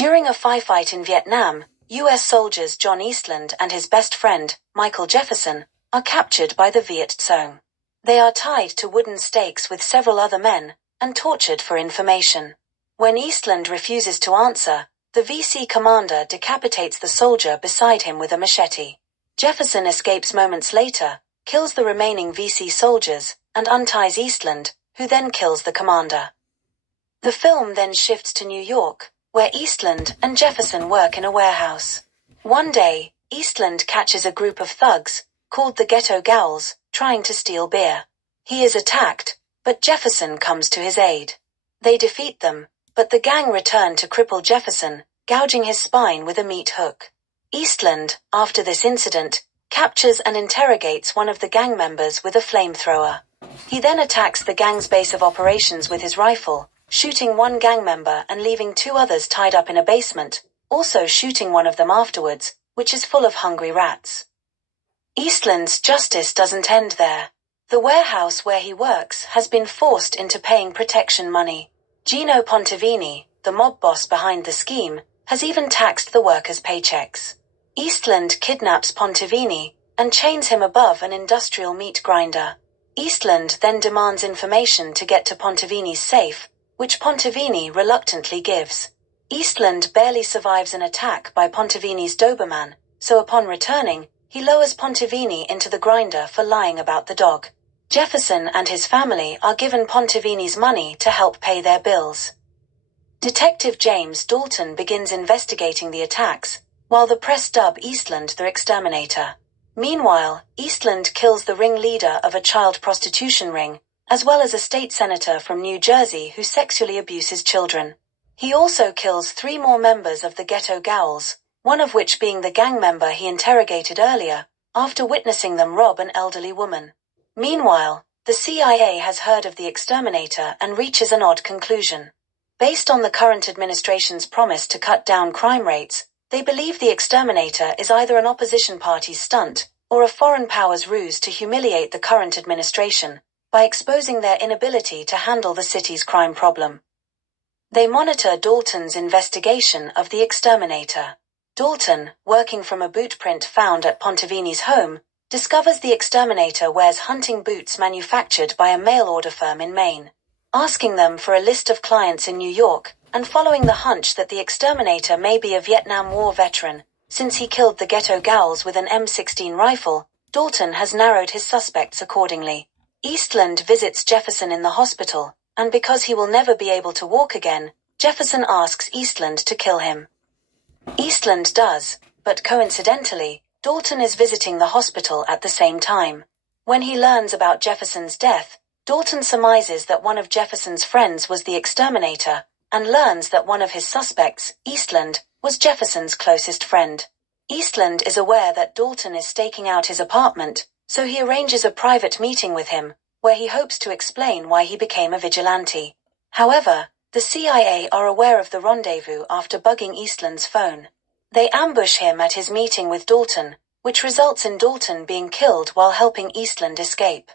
During a firefight in Vietnam, U.S. soldiers John Eastland and his best friend, Michael Jefferson, are captured by the Viet Cong. They are tied to wooden stakes with several other men, and tortured for information. When Eastland refuses to answer, the VC commander decapitates the soldier beside him with a machete. Jefferson escapes moments later, kills the remaining VC soldiers, and unties Eastland, who then kills the commander. The film then shifts to New York, where Eastland and Jefferson work in a warehouse. One day, Eastland catches a group of thugs, called the Ghetto Gals, trying to steal beer. He is attacked, but Jefferson comes to his aid. They defeat them, but the gang return to cripple Jefferson, gouging his spine with a meat hook. Eastland, after this incident, captures and interrogates one of the gang members with a flamethrower. He then attacks the gang's base of operations with his rifle, shooting one gang member and leaving two others tied up in a basement, also shooting one of them afterwards, which is full of hungry rats. Eastland's justice doesn't end there. The warehouse where he works has been forced into paying protection money. Gino Pontevini, the mob boss behind the scheme, has even taxed the workers' paychecks. Eastland kidnaps Pontevini and chains him above an industrial meat grinder. Eastland then demands information to get to Pontevini's safe, which Pontevini reluctantly gives. Eastland barely survives an attack by Pontevini's Doberman, so upon returning, he lowers Pontevini into the grinder for lying about the dog. Jefferson and his family are given Pontevini's money to help pay their bills. Detective James Dalton begins investigating the attacks, while the press dub Eastland the Exterminator. Meanwhile, Eastland kills the ringleader of a child prostitution ring, as well as a state senator from New Jersey who sexually abuses children. He also kills 3 more members of the Ghetto Gals, one of which being the gang member he interrogated earlier, after witnessing them rob an elderly woman. Meanwhile, the CIA has heard of the Exterminator and reaches an odd conclusion. Based on the current administration's promise to cut down crime rates, they believe the Exterminator is either an opposition party's stunt, or a foreign power's ruse to humiliate the current administration, by exposing their inability to handle the city's crime problem. They monitor Dalton's investigation of the Exterminator. Dalton, working from a boot print found at Pontevini's home, discovers the Exterminator wears hunting boots manufactured by a mail-order firm in Maine. Asking them for a list of clients in New York, and following the hunch that the Exterminator may be a Vietnam War veteran, since he killed the Ghetto Gals with an M16 rifle, Dalton has narrowed his suspects accordingly. Eastland visits Jefferson in the hospital, and because he will never be able to walk again, Jefferson asks Eastland to kill him. Eastland does, but coincidentally, Dalton is visiting the hospital at the same time. When he learns about Jefferson's death, Dalton surmises that one of Jefferson's friends was the Exterminator, and learns that one of his suspects, Eastland, was Jefferson's closest friend. Eastland is aware that Dalton is staking out his apartment, so he arranges a private meeting with him, where he hopes to explain why he became a vigilante. However, the CIA are aware of the rendezvous after bugging Eastland's phone. They ambush him at his meeting with Dalton, which results in Dalton being killed while helping Eastland escape.